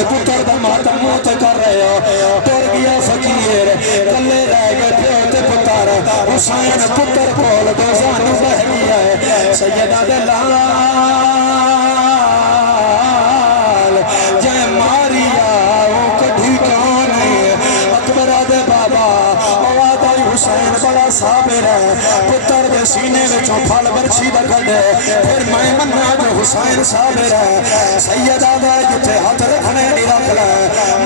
کے پتر دا ماتم موت کر رہے ہو ٹر گیا فقیر کلے رہ گئے پیو تے پتر حسین پتر کول دو زانو بہ گیا ہے سیدہ دلال جے ماریا وہ کڑھی کون ہے اکبر دے بابا حسین بڑا صابر ہے پتر دے سینے وچوں پھل برچھی دا کڈے پھر میں مننا جو حسین صابر ہے سیدہ دا جتے ہاتھ رکھنے نہیں رکھ لے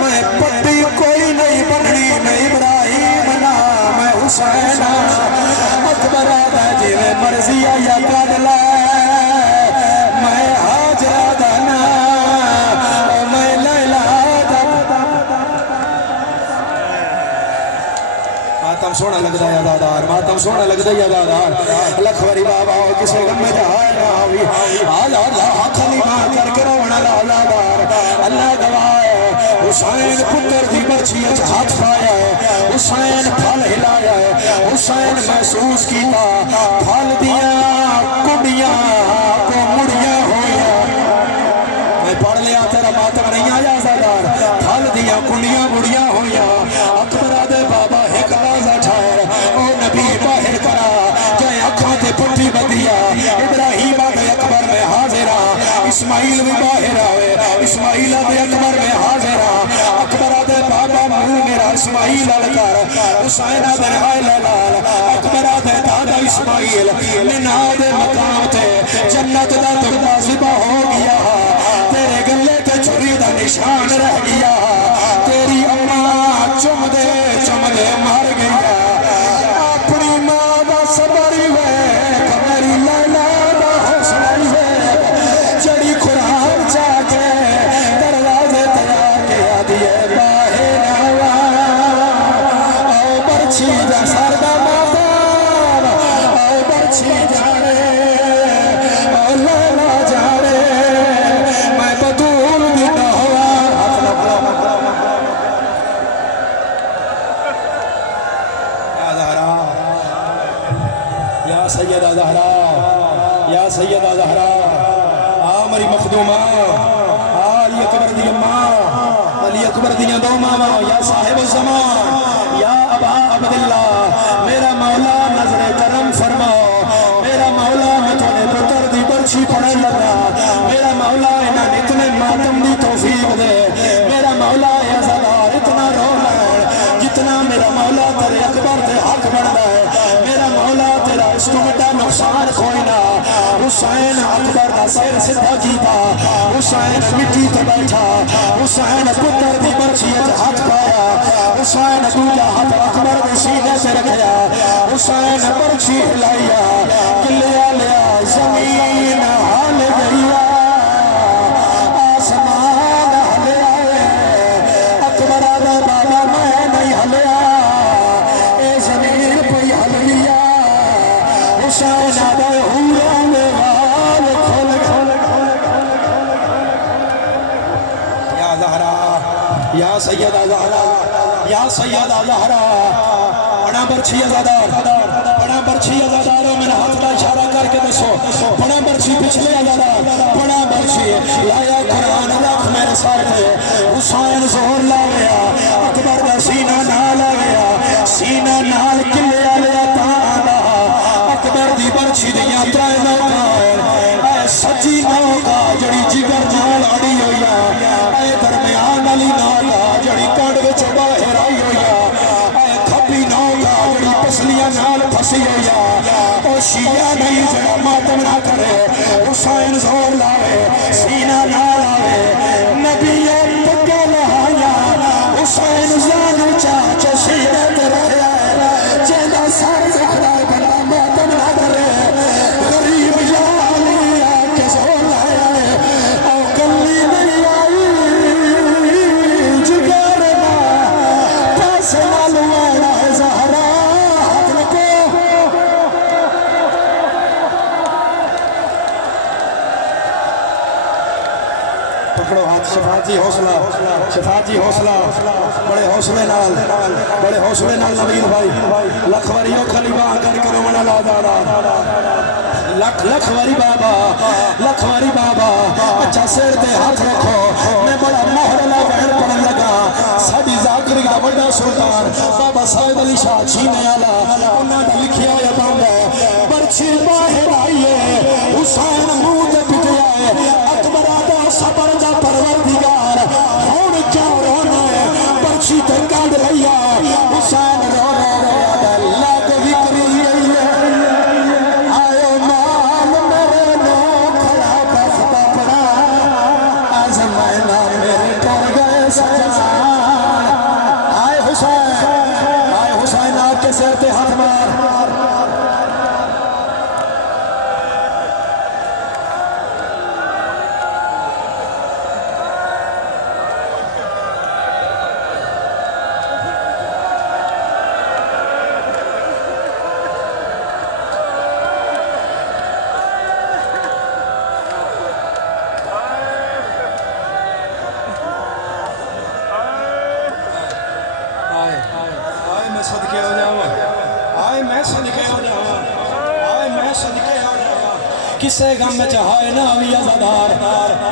میں پٹی کوئی نہیں بننی میں ابراہیم نا میں حسین اکبر دا جوے مرضی آیا کڈ لے میں حاجرہ دا نا میں لیلا دا ماتم سونا لگ دا یادادار ماتم سونا لگ دا یادادار لکھوری بابا کسے غم میں جہائے نہ ہوئی اللہ خلیمہ کر کے رونا لالادار اللہ گواہ حسین پتر دی برچی اچھ ہاتھ پایا ہے حسین پھل ہلایا ہے حسین محسوس کیتا پھل دیا کڑیاں کو مڑیاں ہویا میں پڑھ لیا تیرا ماتم نہیں آیا زادار پھل دیا کڑیاں مڑیاں ہویا اکبر دے بابا ایک لازہ ٹھائر او نبی باہر کرا جائے اکھاں تے پٹھی بدیا ابراہیم آدھے اکبر میں حاضرہ اسماعیل بھی باہر آوے اسماعیل آدھے اکبر میں حاضرہ اکبر آدھے بابا مہو میرا اسماعیل لڑکر حسین آدھے ہائے لال اکبر آدھے دادا اسماعیل من آدھے مقام تے جنت دا تکتا زبا ہو گیا تیرے گلے تے چھری دا نشان رہ گیا تیری اماں چم دے مر گیا اپنی ماں دا صبری ہے کمری لیلا دا حوصلہ ہے جڑی قرآن چاہ کے دروازے تیار کے آدھیے باہر آوا او برچی دا سر دا ماتم او برچی جانے او لیلا جانے میں بدول بھی نہ ہوا یا سیدہ زہرا یا سیدہ زہرا آمری مخدومہ علی اکبر دی اماں علی اکبر دی دو ماما یا صاحب الزمان یا ابا عبداللہ میرا مولا نظر کرم فرماؤ میرا مولا میں تونے پتر دی برچی پڑھنے لگا میرا مولا انہاں اتنے ماتم دی توفیق دے میرا مولا یا زدار اتنا رو لین جتنا میرا مولا تیرے اکبر دے حق بڑھ گئے میرا مولا تیرا اس کو مٹا نقصان کوئی نہ حسین اکبر دا سیر سدھا کیتا حسین مٹی تے بیٹھا حسین پتر دی برچیت ہاتھ پایا حسین دوجا ہاتھ اکبر دے سینے سے رکھیا حسین برچی ہلایا کلیا لیا زمین حال گیا آسمان ہلے آئے اکبر دا بابا میں نہیں ہلیا اے زمین پہ ہل لیا حسین آدھے ہورا میں وال کھول یا زہرا یا سیدہ زہرا یا سیدہ زہرا بڑا برچی ازادار بڑا برچی ازاداروں میں نے ہاتھ کا اشارہ کر کے دسو بڑا برچی پچھلے ازادار بڑا برچی لایا قرآن لاکھ میرے ساتھ حسین زور لاویا اکبر دا سینہ نال آویا سینہ نال کلے آلیا تانا اکبر دی برچی دیا ترائے نوکا اے سچی نوکا جڑی جگر نال آڑی ہویا اے درمیان علی نوکا جڑی کانڈ وچ باہر آئی ہویا اے کھپی نوکا جڑی پسلیاں نال پھسی ہویا او شیعہ نہیں جڑا ماتم نہ کرے حسین زور لاوے سینہ نال آوے نبی پکے لہایا حسین زانو چاچو سینے تے رہیا ہے جیدہ سار زکرہ بندہ ماتم نہ کرے غریب جالی آکے زور لایا ہے او کلی نہیں آئی جگرنا پیسے نالوانا ہے زہرا حق رکو پکڑو ہاتھ شفاعت جی حوصلہ شفاعت جی حوصلہ بڑے حوصلے نال نبیل بھائی لکھ وریوں خلیبہ کر کے رومنہ لادارا لکھ وری بابا اچھا سیر دے ہاتھ رکھو میں بڑا مہر لگا بڑا سلطان بابا سید علی شاہ چھینے والا انہاں نے لکھیا ہوا باندا ہے برچھی باہر آئیے حسین منہ تے پٹیا ہے اکبر دا صبر دا پروردگار ہن کیا رونا ہے برچھی تے کڈ لیا حسین رو رو رو لگ وکری آئے مال میرے نو کھڑا بخت پڑا آزمائنا میرے ٹر گئے سجان آئے حسین آپ کے سر تے ہاتھ مار صدقے ہو جاواں آئے میں صدقے ہو جاواں آئے میں صدقے ہو جاواں کسے غم میں چاہائے ناوی عزادار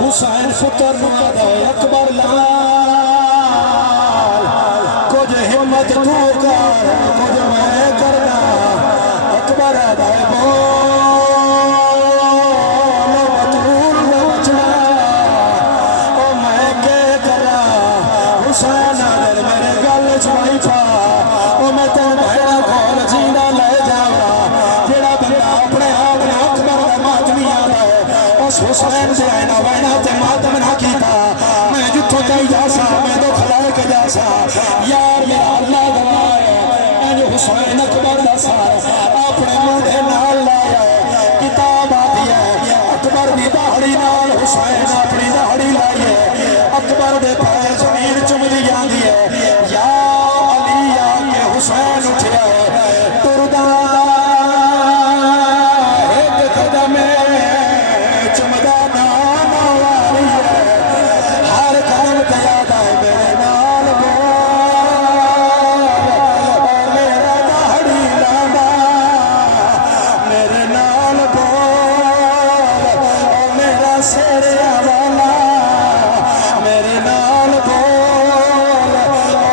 حسین پتر نواد اکبر لال کچھ ہمت تو کر کچھ میں کرنا اکبر آدھائے بول مطلول بچنا او میں کے کرا حسین آدھر میرے گل چوائی پا میں تو بہرا کھول جینا لے جاؤں جیڑا بندہ اپنے آپ نے اکبر دا ماتمی آدھا ہے اس حسین سے آئینا وینا تے ماتم نہ کیتا میں جتھو کئی جاسا میں تو کھلائے کے جاسا یار میرا اللہ گواہ ہے این حسین اکبر دا سار اپنے موڑے نال لایا ہے کتاب آتی ہے اکبر دی داڑھی نال حسین اپنی داڑھی لائے اکبر دے پائے زمین چمدی آندی ہے یا حسین اٹھیا ہے تردہ ایک قدم چمدہ نانا واری ہے ہر قدم تیادہ ہے میرے نال بول میرا داڑھی لانا میرے نال بول میرا سیر والا میرے نال بول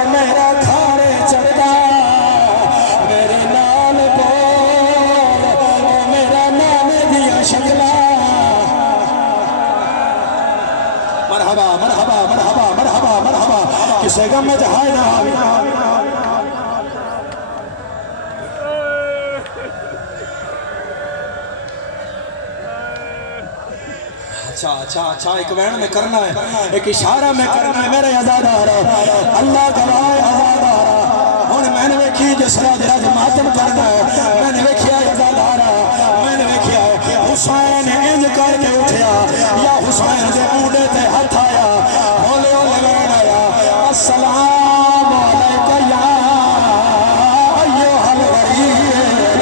میرا کھارے چڑھتا مرحبا مرحبا مرحبا مرحبا مرحبا کسے غم میں جہائے نہ آوی اچھا ایک وین میں کرنا ہے ایک اشارہ میں کرنا ہے میرے عزادارہ اللہ گواہ عزادارہ ہن میں نے ویکھی جس طرح جا ماتم کرنا ہے میں نے ویکھیا عزادارہ میں نے ویکھیا حسین انج کر کے اٹھیا یا حسین دے موڈے تے ہاتھ آیا ہولے ہولے وین آیا السلام علیکہ یا ایوہ الغریب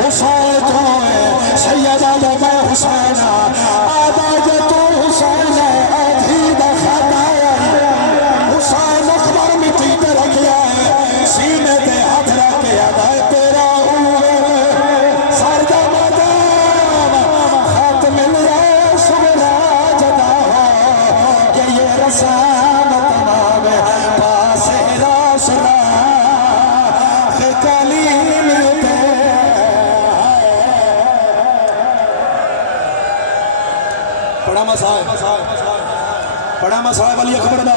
حسین تو ہے سیدہ دے میں حسین آدھا جو تو حسین ہے آدھی دخت آیا حسین اکبر مٹی پہ رکھیا ہے سینے تے ہاتھ رکھے آدھا تیرا سر دا مدام خط مل رہے سبرا جدا ہو کہ یہ رسام تمام پاس راسنا کلیم تے پڑا مسائب علی اکبر دا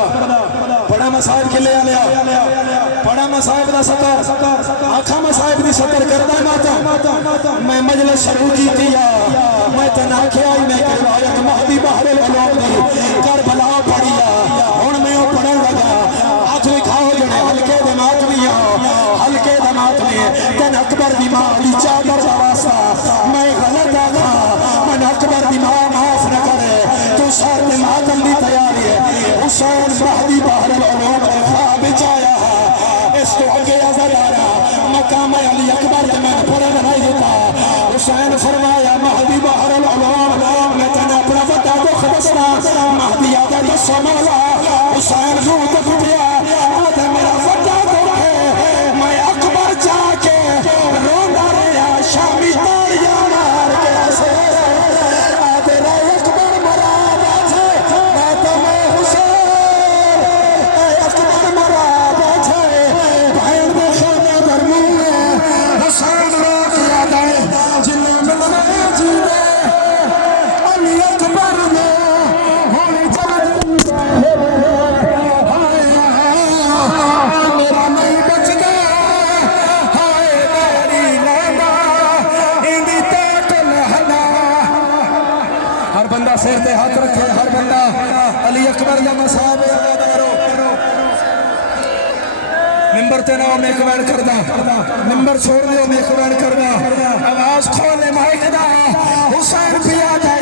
پڑا مسائب کے لے آلیا پڑا مسائب دا سطر آنکھا مسائب دی سطر کردہ ماتا میں مجلس شروع کی دیا میں تناکھے آئی میں کہ روایت مہدی بحر العلوم دی کربلا پڑیا ہون میں او پڑھن لگا آج بھی کھاؤ جڑے ہلکے دمات بھی ہلکے دمات میں تن اکبر دی ماں دی چادر دا واسطہ میں غلط آگا من اکبر دی ماں معاف نہ کرے تو سار میں ماتم دی تیاری ہے حسین مہدی بحر العلوم نے خواب چایا ہے اس تو آگے عزادارہ مقام علی اکبر کے میں پڑھن نہیں دیتا حسین فرمایا مہدی بحر العلوم میں تن اپنا وطا دکھ دستا مہدی آدھا دسو مولا حسین روح تک اٹھیا آدھا میرا وطا دکھ ہے میں اکبر جا کے روندہ رہا شامی تاریاں مار کے اسے آدھے رہے اکبر مرا بیٹھے میں تو میں حسین اے اکبر مرا بیٹھے ممبر تے نہ میں کمنٹ کردا ممبر چھوڑ دیو میں کمنٹ کردا آواز کھولے مائک دا حسین پیا